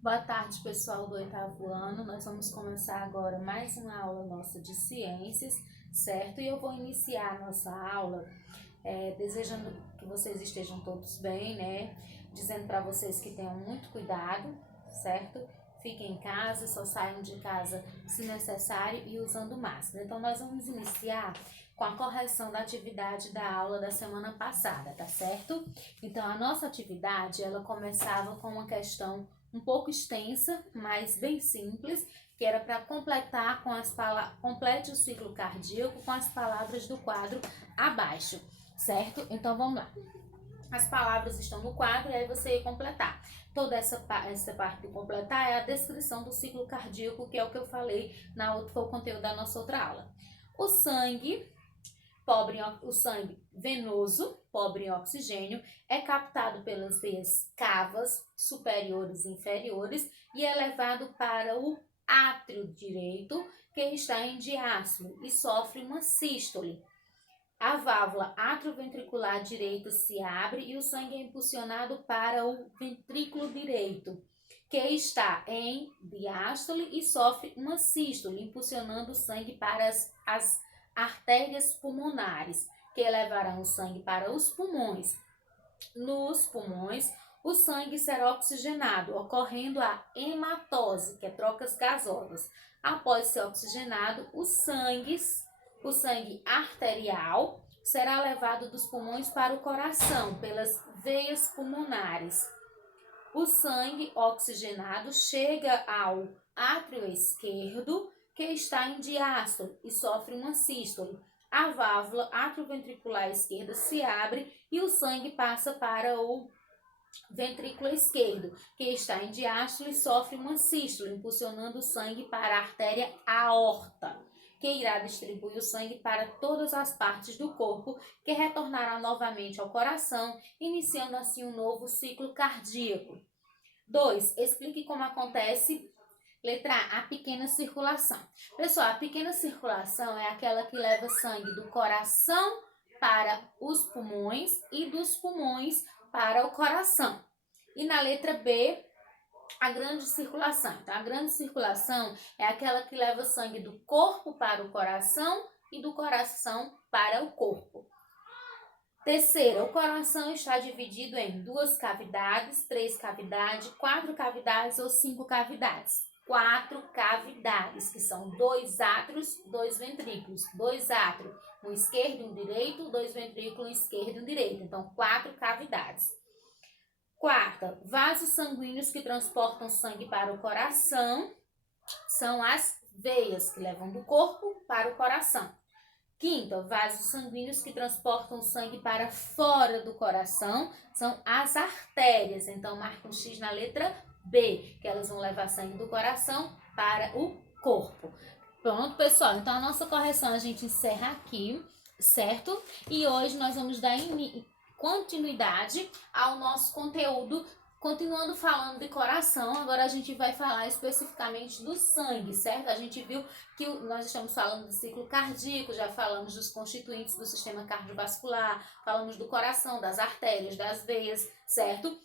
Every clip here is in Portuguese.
Boa tarde, pessoal do oitavo ano. Nós vamos começar agora mais uma aula nossa de ciências, certo? E eu vou iniciar a nossa aula desejando que vocês estejam todos bem, né? Dizendo para vocês que tenham muito cuidado, certo? Fiquem em casa, só saiam de casa se necessário e usando máscara. Então, nós vamos iniciar com a correção da atividade da aula da semana passada, tá certo? Então, a nossa atividade, ela começava com uma questão um pouco extensa, mas bem simples, que era para completar com as palavras, complete o ciclo cardíaco com as palavras do quadro abaixo, certo? Então vamos lá. As palavras estão no quadro e aí você ia completar. Toda essa parte de completar é a descrição do ciclo cardíaco, que é o que eu falei na outra, foi o conteúdo da nossa outra aula. O sangue o sangue venoso, pobre em oxigênio, é captado pelas veias cavas superiores e inferiores e é levado para o átrio direito, que está em diástole e sofre uma sístole. A válvula atrioventricular direita se abre e o sangue é impulsionado para o ventrículo direito, que está em diástole e sofre uma sístole, impulsionando o sangue para as artérias pulmonares, que levarão o sangue para os pulmões. Nos pulmões, o sangue será oxigenado, ocorrendo a hematose, que é trocas gasosas. Após ser oxigenado, o sangue arterial será levado dos pulmões para o coração, pelas veias pulmonares. O sangue oxigenado chega ao átrio esquerdo, que está em diástole e sofre uma sístole. A válvula atrioventricular esquerda se abre e o sangue passa para o ventrículo esquerdo, que está em diástole e sofre uma sístole, impulsionando o sangue para a artéria aorta, que irá distribuir o sangue para todas as partes do corpo, que retornará novamente ao coração, iniciando assim um novo ciclo cardíaco. 2. Explique como acontece. Letra A, a pequena circulação. Pessoal, a pequena circulação é aquela que leva sangue do coração para os pulmões e dos pulmões para o coração. E na letra B, a grande circulação. Então, a grande circulação é aquela que leva sangue do corpo para o coração e do coração para o corpo. Terceira, o coração está dividido em 2 cavidades, 3 cavidades, 4 cavidades ou 5 cavidades. 4 cavidades, que são 2 átrios, 2 ventrículos. 2 átrios, um esquerdo e um direito, 2 ventrículos, um esquerdo e um direito. Então, 4 cavidades. Quarta, vasos sanguíneos que transportam sangue para o coração são as veias que levam do corpo para o coração. Quinta, vasos sanguíneos que transportam sangue para fora do coração são as artérias. Então, marca um X na letra B, que elas vão levar sangue do coração para o corpo. Pronto, pessoal. Então, a nossa correção a gente encerra aqui, certo? E hoje nós vamos dar continuidade ao nosso conteúdo. Continuando falando de coração, agora a gente vai falar especificamente do sangue, certo? A gente viu que nós estamos falando do ciclo cardíaco, já falamos dos constituintes do sistema cardiovascular, falamos do coração, das artérias, das veias, certo?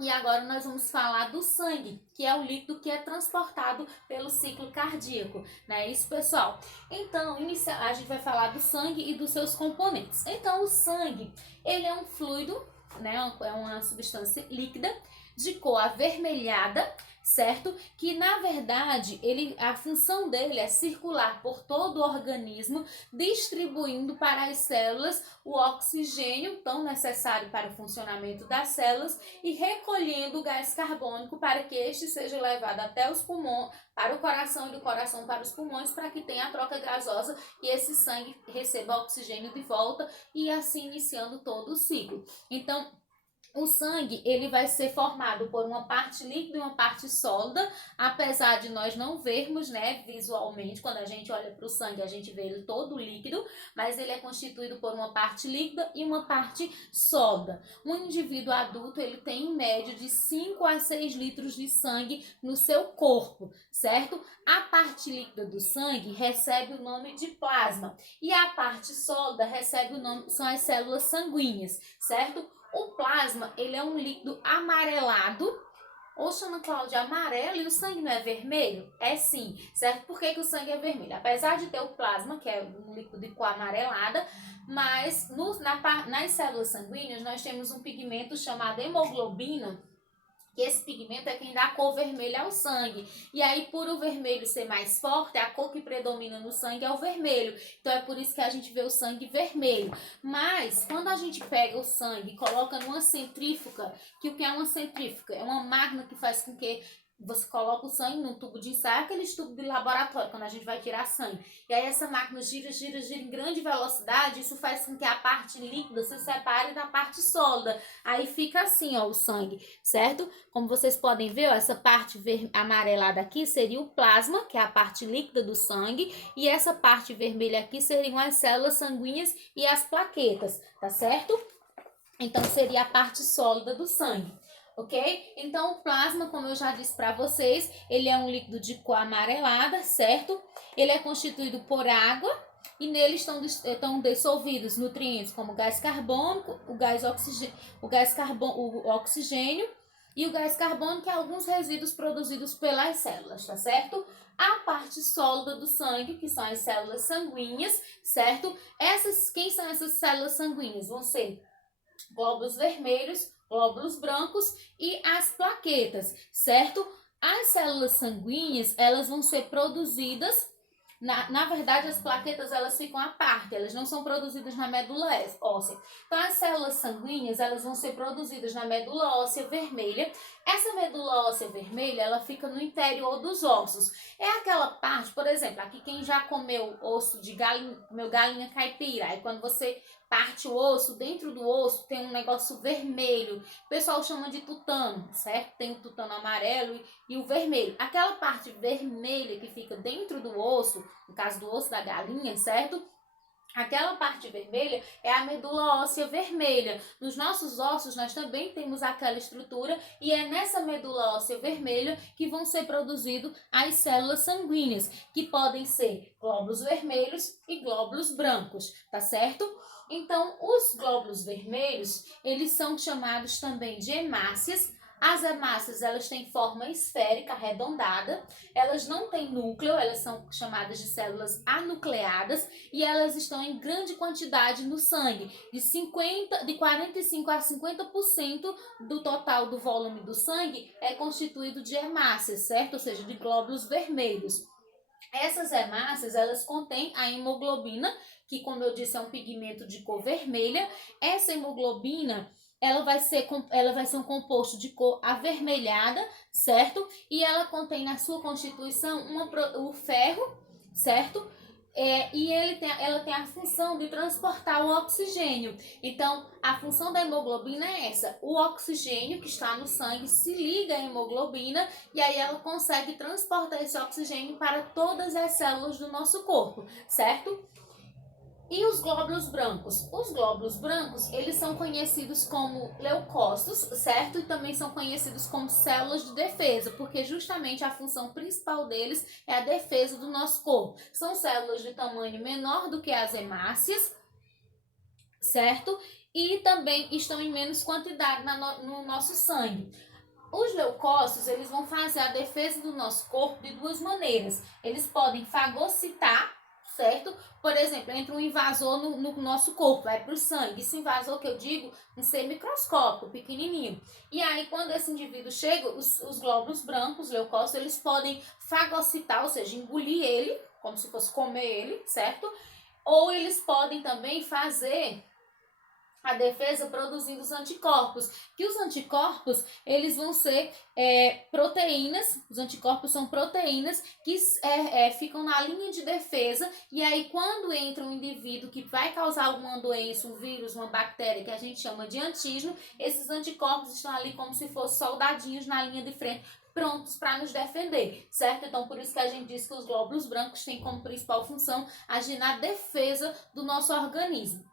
E agora nós vamos falar do sangue, que é o líquido que é transportado pelo ciclo cardíaco, não é isso, pessoal? Então, a gente vai falar do sangue e dos seus componentes. Então, o sangue, ele é um fluido, né? É uma substância líquida de cor avermelhada, certo? Que na verdade a função dele é circular por todo o organismo, distribuindo para as células o oxigênio tão necessário para o funcionamento das células e recolhendo o gás carbônico para que este seja levado até os pulmões, para o coração e do coração para os pulmões, para que tenha a troca gasosa e esse sangue receba oxigênio de volta e assim iniciando todo o ciclo. Então, o sangue, ele vai ser formado por uma parte líquida e uma parte sólida, apesar de nós não vermos, né, visualmente, quando a gente olha para o sangue, a gente vê ele todo líquido, mas ele é constituído por uma parte líquida e uma parte sólida. Um indivíduo adulto, ele tem em média de 5 a 6 litros de sangue no seu corpo, certo? A parte líquida do sangue recebe o nome de plasma e a parte sólida recebe o nome, são as células sanguíneas, certo? O plasma, ele é um líquido amarelado Oxe, Ana Cláudia, amarelo e o sangue não é vermelho? É sim, certo? Por que o sangue é vermelho? Apesar de ter o plasma, que é um líquido de cor amarelada, mas nas células sanguíneas nós temos um pigmento chamado hemoglobina, que esse pigmento é quem dá a cor vermelha ao sangue. E aí, por o vermelho ser mais forte, a cor que predomina no sangue é o vermelho. Então, é por isso que a gente vê o sangue vermelho. Mas, quando a gente pega o sangue e coloca numa centrífuga, que o que é uma centrífuga? É uma máquina que faz com que você coloca o sangue num tubo de ensaio, aqueles tubos de laboratório, quando a gente vai tirar sangue. E aí essa máquina gira, gira, gira em grande velocidade, isso faz com que a parte líquida se separe da parte sólida. Aí fica assim, ó, o sangue, certo? Como vocês podem ver, ó, essa parte amarelada aqui seria o plasma, que é a parte líquida do sangue, e essa parte vermelha aqui seriam as células sanguíneas e as plaquetas, tá certo? Então, seria a parte sólida do sangue. Ok? Então, o plasma, como eu já disse para vocês, ele é um líquido de cor amarelada, certo? Ele é constituído por água e nele estão dissolvidos nutrientes como o gás carbônico, o oxigênio e o gás carbônico e alguns resíduos produzidos pelas células, tá certo? A parte sólida do sangue, que são as células sanguíneas, certo? Quem são essas células sanguíneas? Vão ser glóbulos vermelhos, glóbulos brancos e as plaquetas, certo? As células sanguíneas, elas vão ser produzidas, na verdade, as plaquetas, elas ficam à parte, elas não são produzidas na medula óssea. Então, as células sanguíneas, elas vão ser produzidas na medula óssea vermelha. Essa medula óssea vermelha, ela fica no interior dos ossos. É aquela parte, por exemplo, aqui quem já comeu osso de galinha, comeu galinha caipira, aí quando você parte o osso, dentro do osso tem um negócio vermelho. O pessoal chama de tutano, certo? Tem o tutano amarelo e o vermelho. Aquela parte vermelha que fica dentro do osso, no caso do osso da galinha, certo? Aquela parte vermelha é a medula óssea vermelha. Nos nossos ossos nós também temos aquela estrutura e é nessa medula óssea vermelha que vão ser produzidas as células sanguíneas, que podem ser glóbulos vermelhos e glóbulos brancos, tá certo? Então, os glóbulos vermelhos, eles são chamados também de hemácias. As hemácias, elas têm forma esférica, arredondada, elas não têm núcleo, elas são chamadas de células anucleadas e elas estão em grande quantidade no sangue, de 45 a 50% do total do volume do sangue é constituído de hemácias, certo? Ou seja, de glóbulos vermelhos. Essas hemácias, elas contêm a hemoglobina, que como eu disse é um pigmento de cor vermelha. Essa hemoglobina, ela vai ser um composto de cor avermelhada, certo? E ela contém na sua constituição o ferro, certo? E ela tem a função de transportar o oxigênio. Então, a função da hemoglobina é essa. O oxigênio que está no sangue se liga à hemoglobina e aí ela consegue transportar esse oxigênio para todas as células do nosso corpo, certo? E os glóbulos brancos? Os glóbulos brancos, eles são conhecidos como leucócitos, certo? E também são conhecidos como células de defesa, porque justamente a função principal deles é a defesa do nosso corpo. São células de tamanho menor do que as hemácias, certo? E também estão em menos quantidade no nosso sangue. Os leucócitos, eles vão fazer a defesa do nosso corpo de duas maneiras. Eles podem fagocitar, certo? Por exemplo, entra um invasor no nosso corpo, vai para o sangue. Esse invasor que eu digo, um ser microscópico, pequenininho. E aí, quando esse indivíduo chega, os glóbulos brancos, leucócitos, eles podem fagocitar, ou seja, engolir ele, como se fosse comer ele, certo? Ou eles podem também fazer a defesa produzindo os anticorpos, que os anticorpos, eles vão ser proteínas, os anticorpos são proteínas que ficam na linha de defesa, e aí quando entra um indivíduo que vai causar alguma doença, um vírus, uma bactéria, que a gente chama de antígeno, esses anticorpos estão ali como se fossem soldadinhos na linha de frente, prontos para nos defender, certo? Então, por isso que a gente diz que os glóbulos brancos têm como principal função agir na defesa do nosso organismo.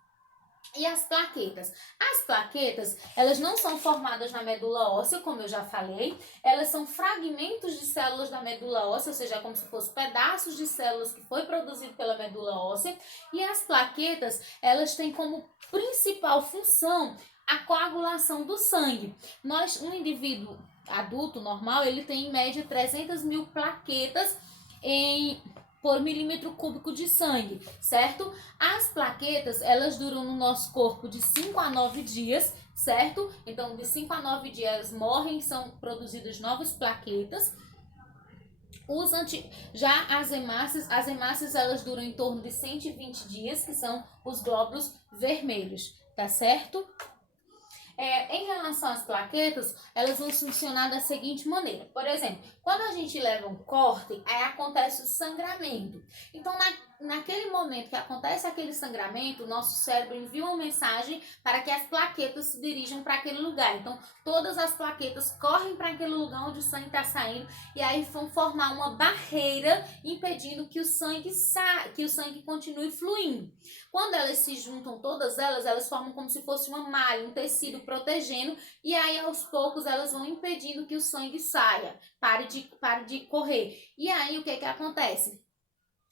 E as plaquetas? As plaquetas, elas não são formadas na medula óssea, como eu já falei, elas são fragmentos de células da medula óssea, ou seja, como se fossem pedaços de células que foi produzido pela medula óssea, e as plaquetas, elas têm como principal função a coagulação do sangue. Um indivíduo adulto normal, ele tem em média 300 mil plaquetas por milímetro cúbico de sangue, certo? As plaquetas, elas duram no nosso corpo de 5 a 9 dias, certo? Então, de 5 a 9 dias morrem, são produzidas novas plaquetas. Já as hemácias elas duram em torno de 120 dias, que são os glóbulos vermelhos, tá certo? Em relação às plaquetas, elas vão funcionar da seguinte maneira. Por exemplo, quando a gente leva um corte, aí acontece o sangramento. Então, naquele momento que acontece aquele sangramento, o nosso cérebro envia uma mensagem para que as plaquetas se dirijam para aquele lugar. Então, todas as plaquetas correm para aquele lugar onde o sangue está saindo e aí vão formar uma barreira impedindo que o sangue continue fluindo. Quando elas se juntam, todas elas formam como se fosse uma malha, um tecido protegendo, e aí aos poucos elas vão impedindo que o sangue saia, pare de correr. E aí o que acontece?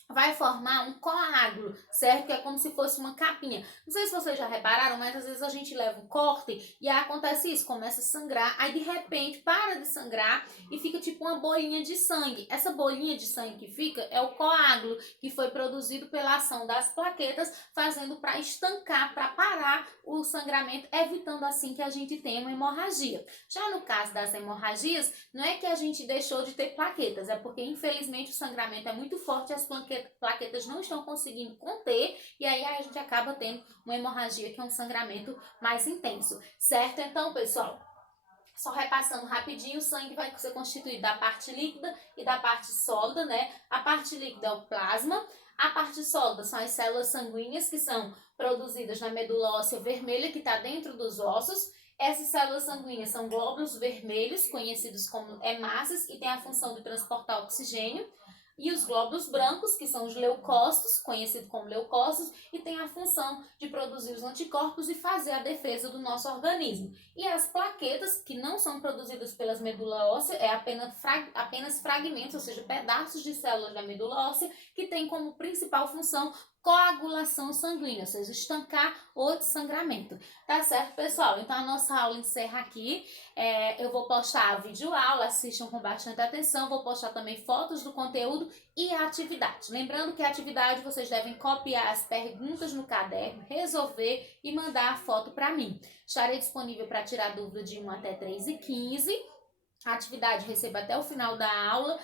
Vai formar um coágulo, certo? Que é como se fosse uma capinha. Não sei se vocês já repararam, mas às vezes a gente leva um corte e aí acontece isso, começa a sangrar, aí de repente para de sangrar e fica tipo uma bolinha de sangue. Essa bolinha de sangue que fica é o coágulo que foi produzido pela ação das plaquetas, fazendo para estancar, para parar o sangramento, evitando assim que a gente tenha uma hemorragia. Já no caso das hemorragias, não é que a gente deixou de ter plaquetas, é porque infelizmente o sangramento é muito forte e as plaquetas não estão conseguindo conter e aí a gente acaba tendo uma hemorragia que é um sangramento mais intenso, certo? Então, pessoal, só repassando rapidinho, o sangue vai ser constituído da parte líquida e da parte sólida, né? A parte líquida é o plasma, a parte sólida são as células sanguíneas que são produzidas na medula óssea vermelha que está dentro dos ossos. Essas células sanguíneas são glóbulos vermelhos, conhecidos como hemácias, e têm a função de transportar oxigênio. E os glóbulos brancos, que são os leucócitos, conhecidos como leucócitos, e tem a função de produzir os anticorpos e fazer a defesa do nosso organismo. E as plaquetas, que não são produzidas pelas medula óssea, é apenas fragmentos, ou seja, pedaços de células da medula óssea, que tem como principal função coagulação sanguínea, ou seja, estancar o sangramento. Tá certo, pessoal? Então, a nossa aula encerra aqui. Eu vou postar a videoaula, assistam com bastante atenção. Vou postar também fotos do conteúdo e a atividade. Lembrando que a atividade vocês devem copiar as perguntas no caderno, resolver e mandar a foto para mim. Estarei disponível para tirar dúvida de 1 até 3h15. A atividade receba até o final da aula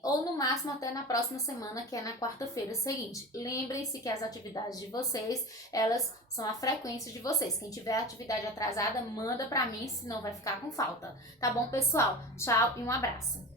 ou no máximo até na próxima semana, que é na quarta-feira seguinte. Lembrem-se que as atividades de vocês, elas são a frequência de vocês. Quem tiver atividade atrasada, manda para mim, senão vai ficar com falta. Tá bom, pessoal? Tchau e um abraço.